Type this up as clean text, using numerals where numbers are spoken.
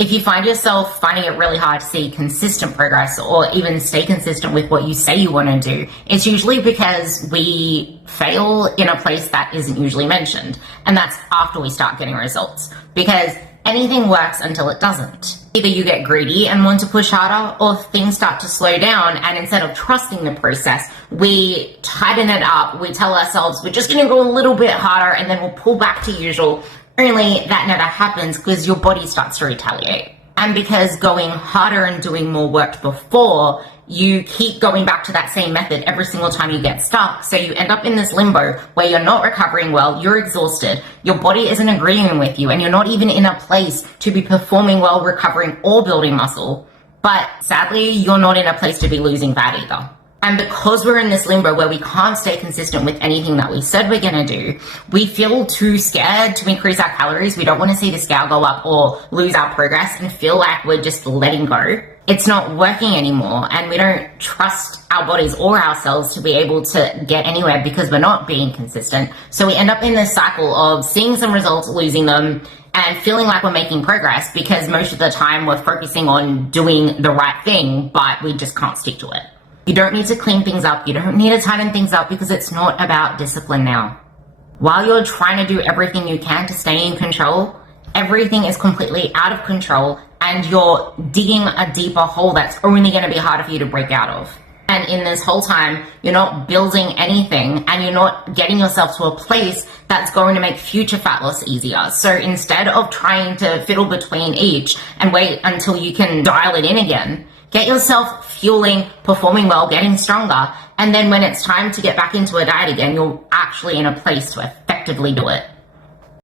If you find yourself finding it really hard to see consistent progress or even stay consistent with what you say you want to do, it's usually because we fail in a place that isn't usually mentioned. And that's after we start getting results. Because anything works until it doesn't. Either you get greedy and want to push harder, or things start to slow down, and instead of trusting the process, we tighten it up. We tell ourselves we're just going to go a little bit harder, and then we'll pull back to usual. Only that never happens because your body starts to retaliate. And because going harder and doing more worked before, you keep going back to that same method every single time you get stuck. So you end up in this limbo where you're not recovering well, you're exhausted, your body isn't agreeing with you, and you're not even in a place to be performing well, recovering, or building muscle. But sadly, you're not in a place to be losing fat either. And because we're in this limbo where we can't stay consistent with anything that we said we're going to do, we feel too scared to increase our calories. We don't want to see the scale go up or lose our progress and feel like we're just letting go. It's not working anymore, and we don't trust our bodies or ourselves to be able to get anywhere because we're not being consistent. So we end up in this cycle of seeing some results, losing them, and feeling like we're making progress because most of the time we're focusing on doing the right thing, but we just can't stick to it. You don't need to clean things up. You don't need to tighten things up because it's not about discipline now. While you're trying to do everything you can to stay in control, everything is completely out of control and you're digging a deeper hole that's only going to be harder for you to break out of. And in this whole time, you're not building anything and you're not getting yourself to a place that's going to make future fat loss easier. So instead of trying to fiddle between each and wait until you can dial it in again, get yourself fueling, performing well, getting stronger, and then when it's time to get back into a diet again, you're actually in a place to effectively do it.